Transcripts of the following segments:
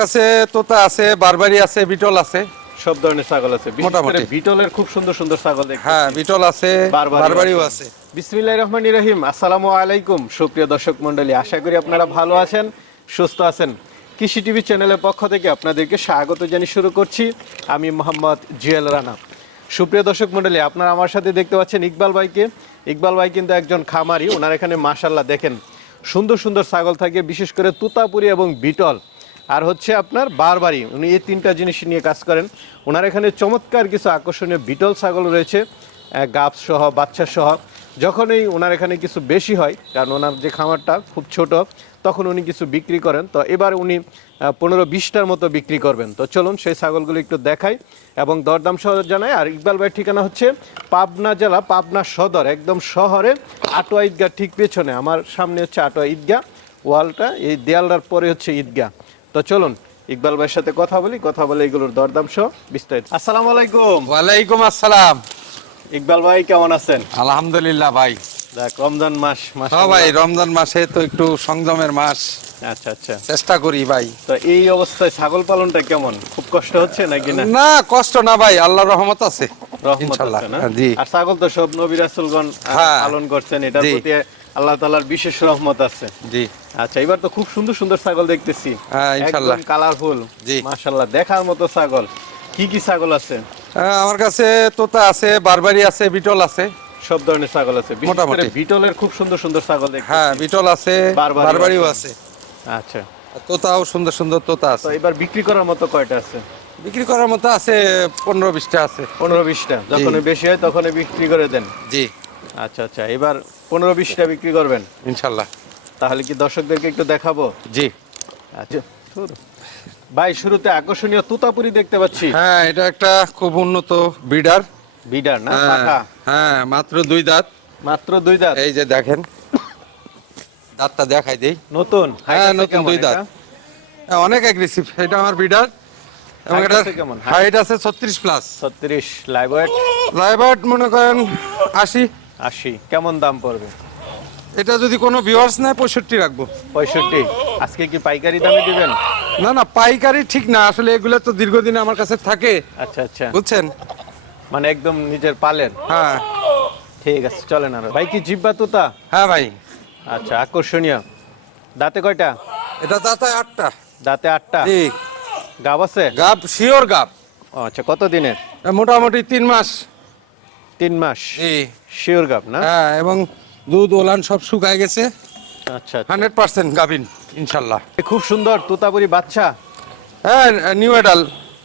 কাছে তোতা আছে বারবারি আছে বিটল আছে। সব ধরনের ছাগল আছে। মোটামুটি। বিটলের খুব সুন্দর সুন্দর ছাগল হ্যাঁ বিটল আছে বারবারিও আছে। আছে। বিসমিল্লাহির রহমানির রহিম। আসসালামু আলাইকুম সুপ্রিয় দর্শক মণ্ডলী। আশা করি আপনারা ভালো আছেন সুস্থ আছেন। কৃষি টিভি চ্যানেলের পক্ষ থেকে আপনাদেরকে স্বাগত জানিয়ে শুরু করছি। আমি মোহাম্মদ জিয়াল রানা। সুপ্রিয় দর্শক মণ্ডলী আপনারা আমার সাথে দেখতে পাচ্ছেন ইকবাল ভাইকে। ইকবাল ভাই কিন্তু একজন খামারি ওনার এখানে মাশাল্লাহ দেখেন। সুন্দর সুন্দর ছাগল থাকে বিশেষ করে তুতাপুরি এবং বিটল। আর হচ্ছে আপনার বারবারই উনি এই তিনটা জিনিস নিয়ে কাজ করেন। ওনার এখানে চমৎকার কিছু আকর্ষণীয় বিটল ছাগল রয়েছে গাছ সহ, বাচ্চা সহ। যখনই ওনার এখানে কিছু বেশি হয়, কারণ ওনার যে খামারটা খুব ছোট, তখন উনি কিছু বিক্রি করেন। তো এবার উনি পনেরো বিশটার মতো বিক্রি করবেন। তো চলুন সেই ছাগলগুলো একটু দেখাই এবং দরদাম সহ জানাই। আর ইকবাল ভাইয়ের ঠিকানা হচ্ছে পাবনা জেলা, পাবনা সদর, একদম শহরে আটোয়া ঈদগাহ, ঠিক পেছনে। আমার সামনে হচ্ছে আটোয়া ঈদগাহ, ওয়ালটা, এই দেয়ালটার পরে হচ্ছে ঈদগাহ। তো চলুন ইকবাল ভাইয়ের সাথে কথা বলি কথা বলে এগুলোর দরদাম সহ বিস্তারিত। আসসালামু আলাইকুম। ওয়ালাইকুম আসসালাম। ইকবাল ভাই কেমন আছেন? আলহামদুলিল্লাহ ভাই। রমজান মাস ভাই রমজান মাসে তো একটু সংযমের মাস। আচ্ছা আচ্ছা। চেষ্টা করি ভাই। তো এই অবস্থায় ছাগল পালনটা কেমন? খুব কষ্ট হচ্ছে নাকি না? না কষ্ট না ভাই আল্লাহর রহমত আছে রহমত আছে না? জি। আর ছাগল তো সব নবী রাসূলগণ হ্যাঁ। পালন করছেন এটার প্রতি আল্লাহ তাআলার বিশেষ রহমত আছে। জি। আচ্ছা এবার তো খুব সুন্দর সুন্দর ছাগল দেখতেছি। হ্যাঁ, ইনশাল্লাহ। কালারফুল। জি। মাশাআল্লাহ দেখার মতো ছাগল। কি কি ছাগল আছে? হ্যাঁ, আমার কাছে তোতা আছে বারবারি আছে বিটল আছে। সব ধরনের ছাগল আছে। মোটামুটি। বিটলের খুব সুন্দর সুন্দর ছাগল দেখতে হ্যাঁ বিটল আছে বারবারিও। আছে। আচ্ছা। তোতাও সুন্দর সুন্দর তোতা আছে। এবার বিক্রি করার মতো কয়টা আছে? বিক্রি করার মতো আছে পনেরো বিশটা আছে। পনেরো বিশটা। যখন বেশি হয় তখন বিক্রি করে দেন। জি। আচ্ছা আচ্ছা এবার পনেরো বিশটা বিক্রি করবেন? ইনশাল্লাহ। তাহলে কি দর্শকদেরকে একটু দেখাবো? জি। আচ্ছা ভাই শুরুতে আকর্ষণীয় তুতাপুরি দেখতে পাচ্ছি। হ্যাঁ এটা একটা খুব উন্নত বিডার। বিডার না হ্যাঁ মাত্র দুই দাঁত। মাত্র দুই দাঁত? এই যে দেখেন দাঁতটা দেখাই দেই। নতুন? হ্যাঁ, নতুন দুই দাঁত। হ্যাঁ, অনেক অ্যাগ্রেসিভ এটা আমার বিডার। এবং এটা? হাইট আছে ছত্রিশ প্লাস 36 লাইভ ওয়েট লাইবার্ট মনে করেন আশি। 80 কেমন দাম পড়বে? এটা যদি কোনো ভিউয়ার্স নেয় পঁয়ষট্টি রাখব। 65 আজকে কি পাইকারি দামে দিবেন? না না পাইকারি ঠিক না। আসলে এগুলো তো দীর্ঘদিন আমার কাছে থাকে। আচ্ছা আচ্ছা। বুঝছেন? মানে একদম নিজের পালেন হ্যাঁ। ঠিক আছে চলেন আর। ভাই কি জিব্বা তুতা? হ্যাঁ ভাই। আচ্ছা আকর্ষণীয়। দাঁতে কয়টা? এটা দাঁতে আটটা। দাঁতে আটটা? জি। গাব আছে? গাব শিওর গাব। আচ্ছা কত দিনের মোটামুটি তিন মাস। তিন মাস। শিওর গাব না? হ্যাঁ এবং দুধ ওলান সব শুকায় গেছে। আচ্ছা আচ্ছা। হান্ড্রেড পার্সেন্ট গাভিন ইনশাল্লাহ। এ খুব সুন্দর তুতাপুরি বাচ্চা। হ্যাঁ নিউ এডাল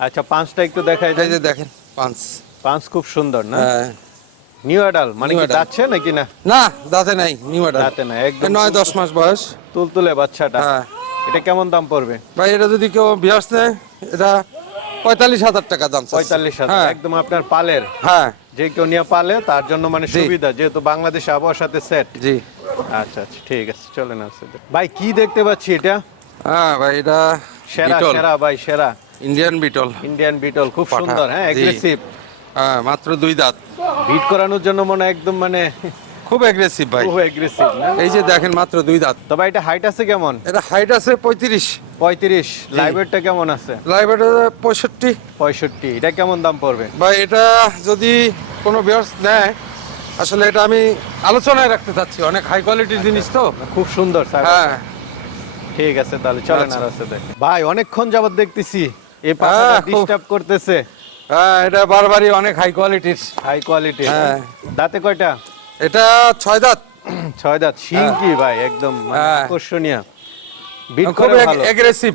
আচ্ছা পাঁচটা একটু দেখাই দেয় যে দেখেন পাঁচ। পাঁচ খুব সুন্দর না? হ্যাঁ। নিউ অ্যাডাল মানে New কি। যাচ্ছে নাকি না? না দাঁতে নাই নিউ এডাল দাঁতে নাই, একদম নয় দশ মাস বয়স। তুলতুলে বাচ্চাটা। হ্যাঁ। এটা কেমন দাম পড়বে? ভাই এটা যদি কেউ বিয়াস নেয় এটা পঁয়তাল্লিশ হাজার টাকা দাম পঁয়তাল্লিশ হাজার হ্যাঁ। একদম আপনার পালের। হ্যাঁ। যে কেউ নিয়ে পালে তার জন্য মানে সুবিধা যেহেতু বাংলাদেশ আবহাওয়ার সাথে সেট জি। আচ্ছা আচ্ছা ঠিক আছে চলেন আছে ভাই কি দেখতে পাচ্ছি এটা? হ্যাঁ ভাই এটা সেরা সেরা ভাই সেরা। ইন্ডিয়ান বিটল ইন্ডিয়ান বিটল খুব সুন্দর হ্যাঁ জি। এগ্রেসিভ হ্যাঁ মাত্র দুই দাঁত। বিট করানোর জন্য মনে একদম মানে খুব অ্যাগ্রেসিভ ভাই। খুব এগ্রেসিভ না? এই যে দেখেন মাত্র দুই দাঁত। তবে এটা হাইট আছে কেমন? এটা হাইট আছে পঁয়ত্রিশ। পঁয়ত্রিশ। লাইভেটটা কেমন আছে? পঁয়ষট্টি। পঁয়ষট্টি। এটা কেমন দাম পড়বে? ভাই এটা যদি কোনো বিয়ার্স নেয় আসলে এটা আমি আলোচনায় রাখতে চাচ্ছি। অনেক হাই কোয়ালিটির জিনিস তো। খুব সুন্দর স্যার। হ্যাঁ। ঠিক আছে তাহলে চলেন আচ্ছা। আর ভাই অনেকক্ষণ যাবত দেখতেছি। এই হ্যাঁ, খুব- ডিস্টার্ব করতেছে। হ্যাঁ এটা বারবারই অনেক হাই কোয়ালিটির হাই কোয়ালিটি হ্যাঁ। দাঁতে কয়টা? এটা ছয় দাঁত। ছয় দাঁত শিং কি ভাই একদম মানে হ্যাঁ। আকর্ষণীয়। বিট খুব অ্যাগ্রেসিভ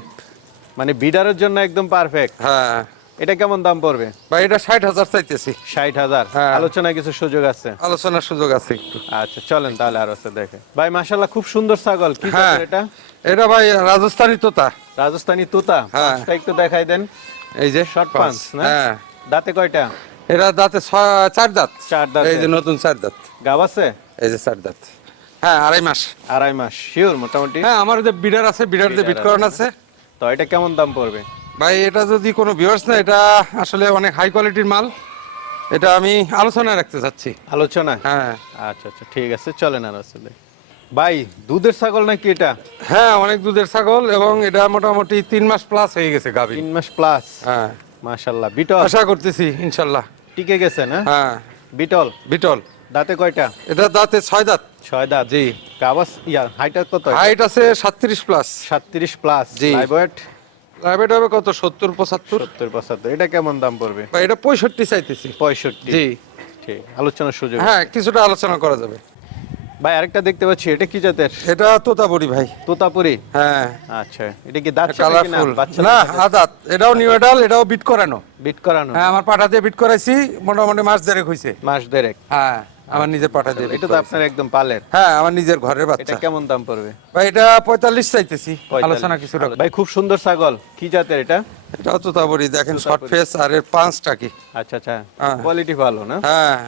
মানে বিডারের জন্য একদম পারফেক্ট হ্যাঁ। এটা কেমন দাম পড়বে? ভাই এটা ষাট হাজার চাইতেছি। ষাট হাজার। হ্যাঁ। আলোচনায় কিছু সুযোগ আছে? আলোচনার সুযোগ আছে একটু। আচ্ছা চলেন তাহলে আর আছে দেখে। ভাই মাশাল্লাহ খুব সুন্দর ছাগল। কি হ্যাঁ। এটা? এটা ভাই রাজস্থানি তোতা। রাজস্থানী তোতা। হ্যাঁ। একটু দেখাই দেন। এই যে শর্ট পাঁচ। না? হ্যাঁ। দাঁতে কয়টা? এটা দাঁতে চার দাঁত। চার দাঁত। এই যে নতুন চার দাঁত। গাব আছে? এই যে চার দাঁত। হ্যাঁ আড়াই মাস। আড়াই মাস। শিওর মোটামুটি? হ্যাঁ আমার যে বিডার আছে বিডার যে বিট করান আছে। তো এটা কেমন দাম পড়বে? ভাই এটা যদি কোনো ভিউয়ার্স না এটা আসলে অনেক হাই কোয়ালিটির মাল। এটা আমি আলোচনায় রাখতে চাচ্ছি। আলোচনা হ্যাঁ। আচ্ছা আচ্ছা ঠিক আছে চলেন আর দেখ ভাই দুধের ছাগল নাকি এটা? হ্যাঁ অনেক দুধের ছাগল এবং এটা মোটামুটি তিন মাস প্লাস হয়ে গেছে গাভী। তিন মাস প্লাস হ্যাঁ। মাশাল্লাহ বিটল? আশা করতেছি ইনশাল্লাহ টিকে গেছে না? হ্যাঁ। বিটল? বিটল। দাঁতে কয়টা? এটা দাঁতে ছয় দাঁত। ছয় দাঁত জি। কাবাস ইয়া হাইটা কত? হাইট আছে সাতত্রিশ প্লাস সাতত্রিশ প্লাস জি। লাইভ ওয়েট প্রাইভেট হবে কত? সত্তর পঁচাত্তর? সত্তর পঁচাত্তর। এটা কেমন দাম পড়বে? এটা পঁয়ষট্টি চাইতেছি। পঁয়ষট্টি। জি। ঠিক আলোচনার সুযোগ। হ্যাঁ কিছুটা আলোচনা করা যাবে। ভাই আরেকটা দেখতে পাচ্ছি এটা কি জাতের? এটা তোতাপুরি ভাই। তোতাপুরি? হ্যাঁ। আচ্ছা এটা কি দাঁত কালারফুল না আদাত এটাও নিউ এডাল এটাও বিট করানো। বিট করানো। হ্যাঁ আমার পাঠা দিয়ে বিট করাইছি মোটামুটি মাস দেড়েক হইছে। মাস দেড়েক। হ্যাঁ আমার নিজের পাঠা দিয়ে এটা তো আপনার একদম পালের। হ্যাঁ আমার নিজের ঘরের এটা বাচ্চা। কেমন দাম পড়বে? ভাই এটা পঁয়তাল্লিশ চাইতেছি। 45 আলোচনা কিছুটা ভাই খুব সুন্দর ছাগল। কি জাতের এটা? এটাও তোতাপুরি দেখেন শর্ট ফেস আর এর পাঁচটা কি? আচ্ছা আচ্ছা। হ্যাঁ। কোয়ালিটি ভালো না? হ্যাঁ।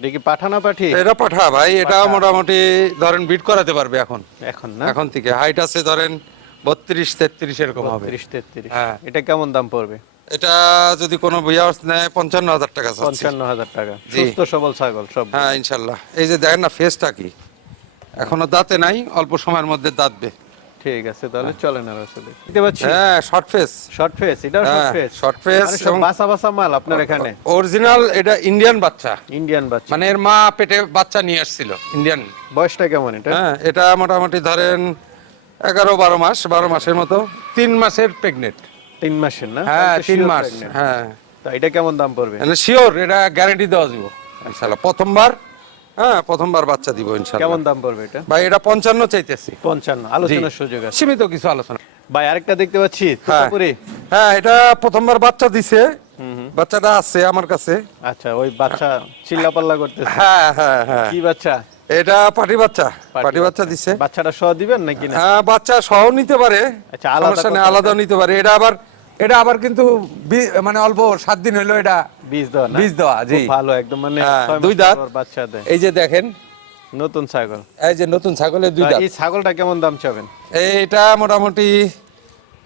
দেখি পাঠানা পাঠি এটা পাঠা ভাই এটাও মোটামুটি ধরেন বিট করাতে পারবে এখন। এখন না? এখন থেকে। হাইট আছে ধরেন বত্রিশ তেত্রিশ এরকম হবে। তিরিশ তেত্রিশ। হ্যাঁ। এটা কেমন দাম পড়বে? এটা যদি কোনো ভিউয়ার্স নেয় পঞ্চান্ন হাজার টাকা পঞ্চান্ন হাজার টাকা। সুস্থ সবল ছাগল সব। হ্যাঁ ইনশাল্লাহ। এই যে দেখেন না ফেসটা কি? এখনও দাঁতে নাই অল্প সময়ের মধ্যে দাঁতবে। ঠিক আছে তাহলে চলেন আর আসলে। দেখতে পাচ্ছি? হ্যাঁ শর্ট ফেস শর্ট ফেস এটা শর্ট ফেস সব এবং- বাসা বাসা মাল আপনার এখানে। অরিজিনাল এটা ইন্ডিয়ান বাচ্চা। ইন্ডিয়ান বাচ্চা। মানে এর মা পেটে বাচ্চা নিয়ে আসছিল ইন্ডিয়ান বয়সটা কেমন এটা? হ্যাঁ এটা মোটামুটি ধরেন এগারো বারো মাস বারো মাসের মতো। তিন মাসের প্রেগনেন্ট তিন মাসের না? হ্যাঁ তিন মাস হ্যাঁ। তা এটা কেমন দাম পড়বে? শিওর এটা গ্যারান্টি দেওয়া যাব ইনশাল্লাহ প্রথমবার হ্যাঁ প্রথমবার বাচ্চা দিব ইনশাল্লাহ কেমন দাম পড়বে এটা? ভাই এটা পঞ্চান্ন চাইতেছি। পঞ্চান্ন আলোচনার সুযোগ আছে। সীমিত কিছু আলোচনা। ভাই আরেকটা দেখতে পাচ্ছি হ্যাঁ। তোতাপুরি হ্যাঁ এটা প্রথমবার বাচ্চা দিছে। বাচ্চাটা আছে আমার কাছে। আচ্ছা ওই বাচ্চা চিল্লাপাল্লা করতেছে। হ্যাঁ হ্যাঁ হ্যাঁ। কি বাচ্চা? এটা পাটি বাচ্চা। পাটি বাচ্চা দিছে। বাচ্চাটা সহ দিবেন নাকি না? হ্যাঁ বাচ্চা সহ নিতে পারে। আচ্ছা, আলাদা? আলাদাও নিতে পারে। এটা আবার এটা আবার কিন্তু মানে অল্প সাত দিন হইল এটা বীজ দেওয়া বীজ দেওয়া, জি। ভালো একদম মানে হ্যাঁ, দুই দাঁত। বাচ্চা দেয়। এই যে দেখেন। নতুন ছাগল। এই যে নতুন ছাগলের দুই দাঁত। এই ছাগলটা কেমন দাম চাবেন? এইটা মোটামুটি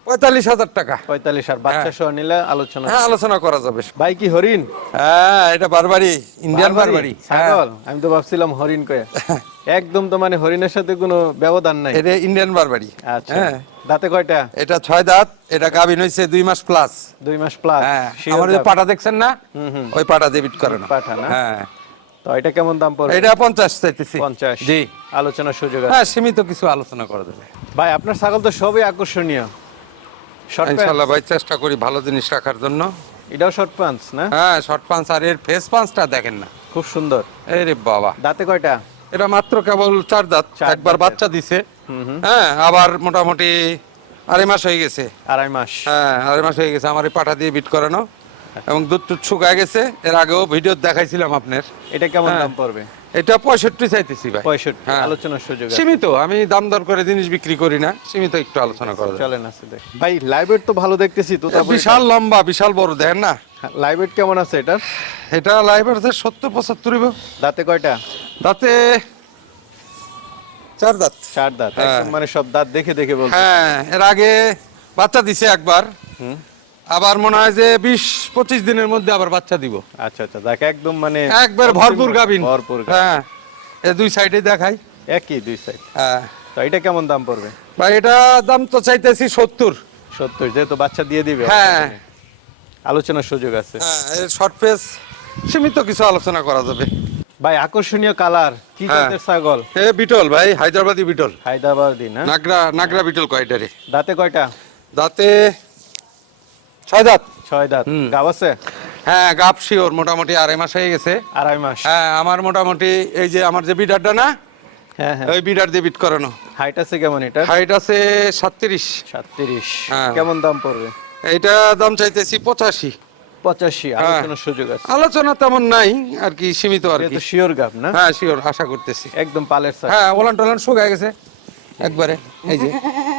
পঁয়তাল্লিশ হাজার টাকা। পঁয়তাল্লিশ আর বাচ্চা সহ নিলে আলোচনা হ্যাঁ আলোচনা করা যাবে। ভাই কি হরিণ? হ্যাঁ এটা বারবারি ইন্ডিয়ান বারবারি হ্যাঁ। ছাগল? আমি তো ভাবছিলাম হরিণ কয়ে। একদম তো মানে হরিণের সাথে কোনো ব্যবধান নাই। এটা ইন্ডিয়ান বারবারি আচ্ছা। হ্যাঁ। দাঁতে কয়টা? এটা ছয় দাঁত এটা হয়েছে দুই মাস প্লাস দুই মাস প্লাস হ্যাঁ। আমার যে পাটা দেখছেন না। ওই পাটা ডেবিট করে না পাঠা না? হ্যাঁ। তো এটা কেমন দাম পড়বে? এটা পঞ্চাশ চাইতেছি। পঞ্চাশ। জি। আলোচনার সুযোগ আছে। হ্যাঁ সীমিত কিছু আলোচনা করা যাবে। ভাই আপনার ছাগল তো সবই আকর্ষণীয়। ইনশাল্লাহ ভাই চেষ্টা করি ভালো জিনিস রাখার জন্য। এটাও শর্ট পাঞ্চ না? হ্যাঁ শর্ট পাঞ্চ আর এর ফেস পাঞ্চটা দেখেন না। খুব সুন্দর। এই রে বাবা। দাঁতে কয়টা? এটা মাত্র কেবল চার দাঁত। একবার বাচ্চা দিছে। হ্যাঁ আবার মোটামুটি আড়াই মাস হয়ে গেছে। আড়াই মাস। হ্যাঁ আড়াই মাস হয়ে গেছে আমার এই পাঠা দিয়ে বিট করানো। এবং দুধ টুধ শুকায় গেছে। এর আগেও ভিডিও দেখাইছিলাম আপনার। এটা কেমন হ্যাঁ। দাম পড়বে? এটা পঁয়ষট্টি চাইতেছি ভাই। পঁয়ষট্টি হ্যাঁ। আলোচনার সুযোগ সীমিত আমি দাম দর করে জিনিস বিক্রি করি না সীমিত একটু আলোচনা করা চলেন আছে ভাই লাইভেট তো ভালো দেখতেছি তো বিশাল লম্বা বিশাল বড় দেখেন না। লাইভেট কেমন আছে এটার? এটা লাইভ আছে সত্তর পঁচাত্তর দাঁতে কয়টা? দাঁতে চার দাঁত। চার দাঁত হ্যাঁ। মানে সব দাঁত দেখে দেখে বলতে হ্যাঁ এর আগে বাচ্চা দিছে একবার। আবার মনে হয় যে বিশ পঁচিশ দিনের মধ্যে আবার বাচ্চা দিব। আচ্ছা আচ্ছা দেখ একদম মানে একবার ভরপুর গাবিন ভরপুর হ্যাঁ এ দুই সাইডে দেখাই। একই দুই সাইড হ্যাঁ। তো এটা কেমন দাম পড়বে? ভাই এটা দাম তো চাইতেছি সত্তর। সত্তর যেহেতু বাচ্চা দিয়ে দিবে। হ্যাঁ। আলোচনার সুযোগ আছে। হ্যাঁ শর্ট পেস সীমিত কিছু আলোচনা করা যাবে। ভাই আকর্ষণীয় কালার। কি হ্যাঁ। জাতের ছাগল? এ বিটল ভাই হায়দ্রাবাদি বিটল। হায়দ্রাবাদি না? নাগরা নাগরা বিটল কয়টারে? দাঁতে কয়টা? দাঁতে ছয় দাঁত। ছয় দাঁত। গাব আছে? হ্যাঁ গাপ শিওর মোটামুটি আড়াই মাস হয়ে গেছে। আড়াই মাস। হ্যাঁ আমার মোটামুটি এই যে আমার যে বিডারটা না হ্যাঁ হ্যাঁ। ওই বিডার দিয়ে বিট করানো। হাইট আছে কেমন এটা হাইট আছে সাতত্রিশ। সাতত্রিশ। হ্যাঁ। কেমন দাম পড়বে? এইটা দাম চাইতেছি পঁচাশি। পঁচাশি হ্যাঁ। আলোচনার সুযোগ আছে। আলোচনা তেমন নাই আর কি সীমিত আর কি। শিওর গাব না? হ্যাঁ শিওর আশা করতেছি। একদম পালের সাইজ। হ্যাঁ ওলান টোলান শুকায় গেছে একবারে এই যে।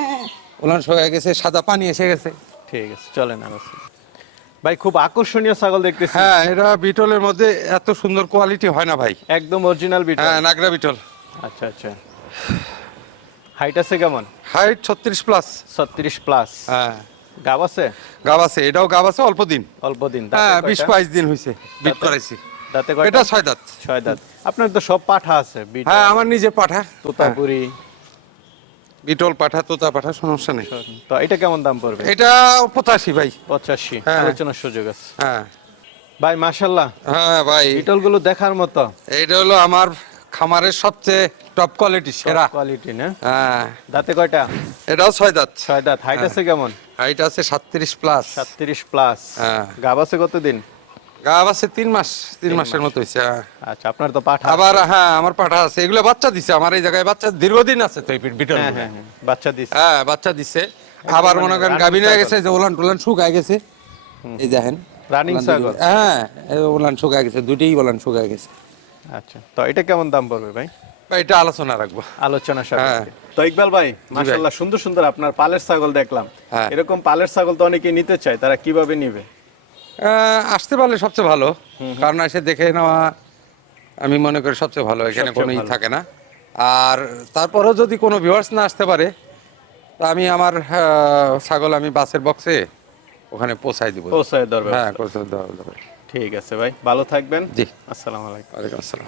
ওলান শুকায় গেছে সাদা পানি এসে গেছে। ঠিক আছে চলেন ভাই খুব আকর্ষণীয় ছাগল দেখতেছি। হ্যাঁ এটা বিটলের মধ্যে এত সুন্দর কোয়ালিটি হয় না ভাই। একদম অরিজিনাল বিট হ্যাঁ নাগরা বিটল। আচ্ছা আচ্ছা। হাইট আছে কেমন? হাইট ছত্রিশ প্লাস ছত্রিশ প্লাস হ্যাঁ। গাব আছে? গাব আছে এটাও গাব আছে অল্প দিন। অল্প দিন। হ্যাঁ বিশ? বাইশ দিন হয়েছে বিট করাইছি। দাঁতে এটা ছয় দাঁত। ছয় দাঁত। আপনার তো সব পাঠা আছে বিট হ্যাঁ আমার নিজে পাঠা। তোতাপুরি বিটল পাঠা তোতা পাঠা সমস্যা নেই। তো এটা কেমন দাম পড়বে? এটা পঁচাশি ভাই। পঁচাশি হ্যাঁ। আলোচনার সুযোগ আছে। হ্যাঁ। ভাই মাশাল্লাহ হ্যাঁ ভাই। বিটলগুলো দেখার মতো। এইটা হলো আমার খামারের সবচেয়ে টপ কোয়ালিটি সেরা। কোয়ালিটি না? হ্যাঁ। দাঁতে কয়টা? এটাও ছয় দাঁত। ছয় দাঁত। হাইট আছে কেমন? হাইট আছে সাতত্রিশ প্লাস সাতত্রিশ প্লাস হ্যাঁ। গাব আছে কতদিন? গাব আছে তিন মাস তিন মাসের মতো হয়েছে হ্যাঁ। আচ্ছা আপনার তো পাঠা আবার হ্যাঁ আমার পাঠা আছে। এগুলো বাচ্চা দিছে আমার এই জায়গায় বাচ্চা দীর্ঘদিন আছে তো বিটল হ্যাঁ হ্যাঁ বাচ্চা দিস হ্যাঁ বাচ্চা দিছে। আবার মনে করেন গাভিন হয়ে গেছে যে ওলান টোলান শুকায় গেছে। এই দেখেন রানিং ছাগল? হ্যাঁ ওলান শুকায় গেছে দুটেই ওলান শুকায় গেছে। আচ্ছা তো এটা কেমন দাম পড়বে ভাই? এটা আলোচনা রাখব। আলোচনা। সাপেক্ষে। তো ইকবাল ভাই মাশাআল্লাহ সুন্দর সুন্দর আপনার পালের ছাগল দেখলাম। এরকম পালের ছাগল তো অনেকেই নিতে চায় তারা কীভাবে নিবে? আসতে পারলে সবচেয়ে ভালো। কারণ এসে দেখে নেওয়া আমি মনে করি সবচেয়ে ভালো এখানে কোনোই কোনো ই থাকে না। আর তারপরেও যদি কোনো ভিউয়ার্স না আসতে পারে তা আমি আমার ছাগল আমি বাসের বক্সে ওখানে পৌঁছাই দিব। পৌঁছাই দরকার হ্যাঁ পৌঁছাই ঠিক আছে ভাই ভালো থাকবেন। জি। আসসালামু আলাইকুম। ওয়ালাইকুম আসসালাম।